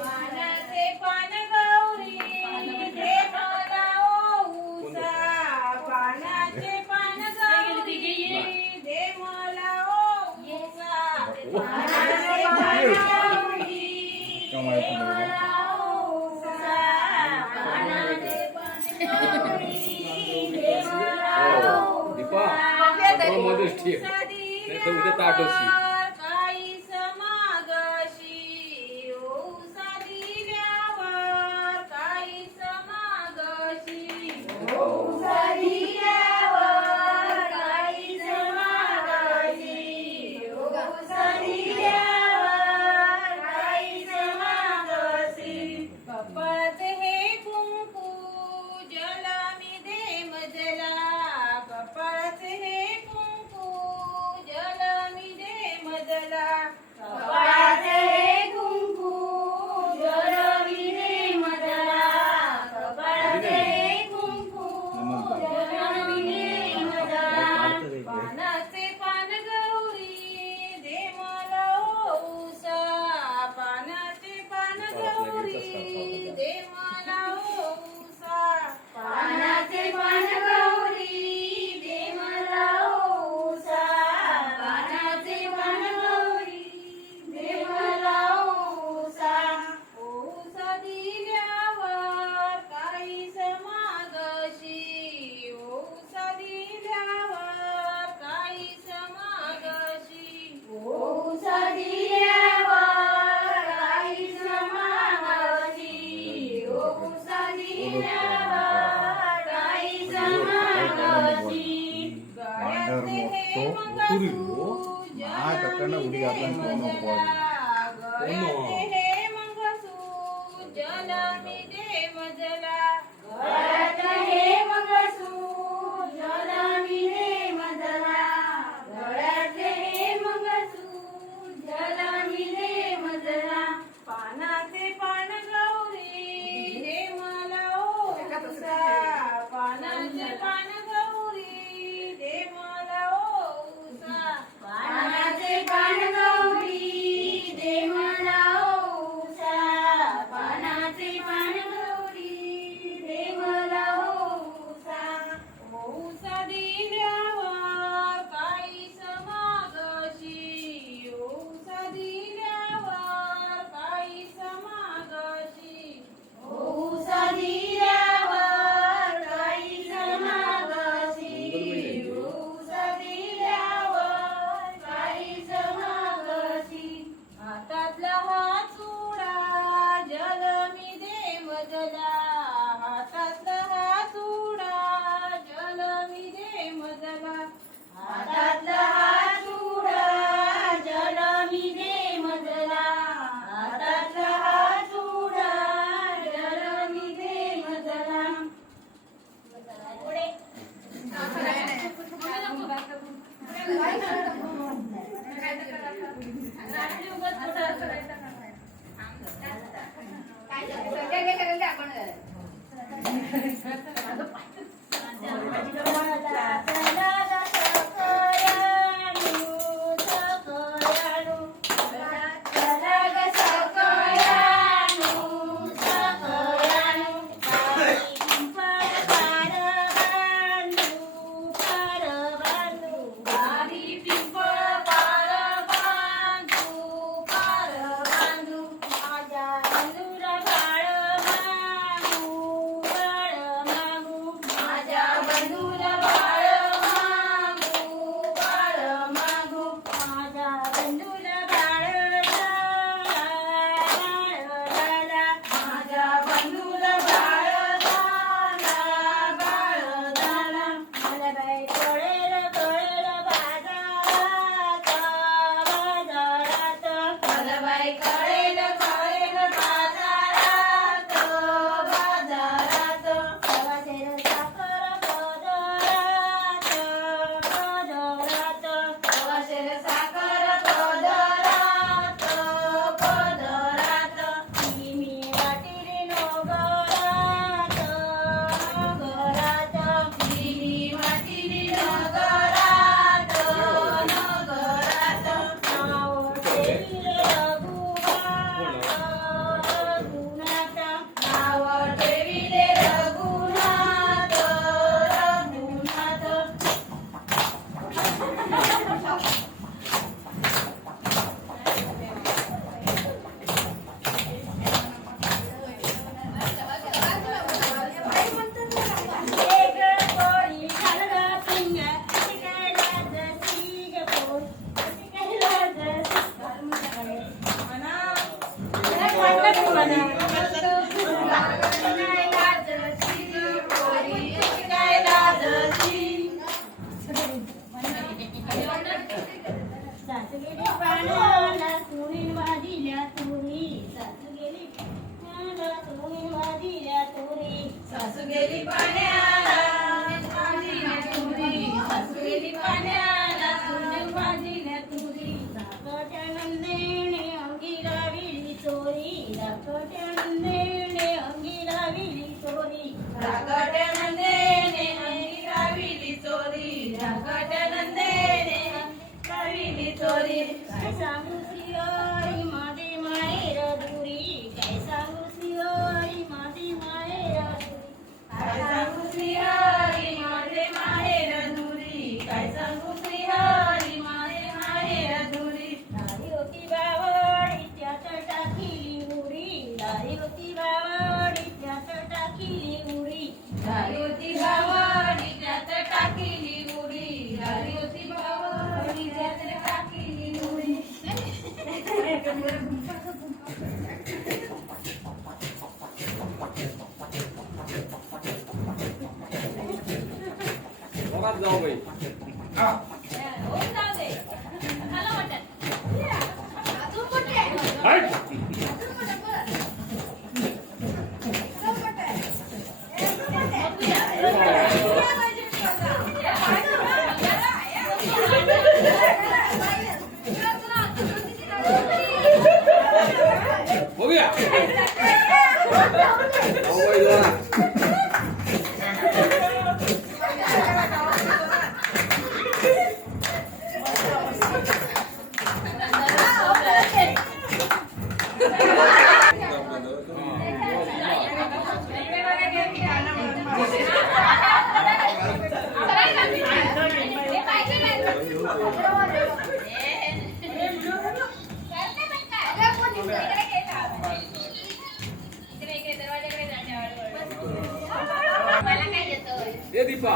पानाचे पान गौरी दे मला ओऊसा पानाचे पान गौरी दे मला ओऊसा पानाचे पान गौरी दे मला ओऊसा पानाचे पान गौरी दे मला ओऊसा मध्येच ठेव नाही तर उद्या ताटोशी काही समागशी ओऊसा दिल्यावर काही समागशी ओऊसा दिल्यावर काही समागशी ओऊसा दिल्यावर काही समागशी कपाळाचे हे कुंकू जलामी दे मजला कपाळाचे हे कुंकू जलामी दे मजला कपाळाचे हे कुंकू जलामी दे मजला कपाळाचे हे कुंकू जलामी दे मजला पानाचे पान गौरी दे मला ओऊसा पानाचे पान गौरी दे मला ओऊसा पानाचे पान गौरी दे मला ओऊसा पानाचे पान गौरी दे मला ओऊसा ओऊसा दिल्यावर काही समागशी ओऊसा दिल्यावर काही समागशी ओऊसा दिल्यावर काही समागशी ओऊसा दिल्यावर काही समागशी गळ्यातले हे मंगळसूत्र जलामी दे मजला गळ्यातले हे मंगळसूत्र जलामी दे मजला गळ्यातले हे मंगळसूत्र जलामी दे मजला गळ्यातले हे मंगळसूत्र जलामी दे मजला पानाचे पान गौरी दे मला ओऊसा पानाचे पान गौरी दे मला ओऊसा पानाचे पान गौरी दे मला ओऊसा पानाचे पान गौरी दे मला ओऊसा ओऊसा दिल्यावर काही समागशी ओऊसा दिल्यावर काही समागशी ओऊसा दिल्यावर काही समागशी ओऊसा दिल्यावर काही समागशी हातातला हा चुडा जलमी दे मजला हातातला हा चुडा जलमी दे मजला हातातला हा चुडा जलमी दे मजला हातातला हा चुडा जलमी दे मजला पुढे सासू गेली पाण्याला सुनील वाजिल्या तुरी सासू गेली पाण्याला सुनील वाजिल्या तुरी सासू गेली पाण्याला वाजिल्या तुरी सासू गेली पाण्याला सुनील वाजिल्या तुरी दाखवत्या नंदेने अंगी लाविली चोरी दाखवत्या नंदेने अंगी लाविली चोरी दाखवत्या नंदेने अंगी लाविली चोरी दाखवत्या नंदेने लाविली चोरी काय सांगू श्रीहरी माझे माहेर दुरी काय सांगू श्रीहरी माझे माहेर दुरी काय सांगू श्रीहरी माझे माहेर दुरी काय सांगू श्रीहरी माझे माहेर दुरी दारी होती बावडी त्यात टाकीली उडी दारी होती बावडी त्यात टाकीली उडी दारी होती बावडी त्यात टाकीली उडी दारी होती बावडी त्यात टाकीली उडी बघा जाऊ बाई बघूया जाऊ बाई जरा ए दीपा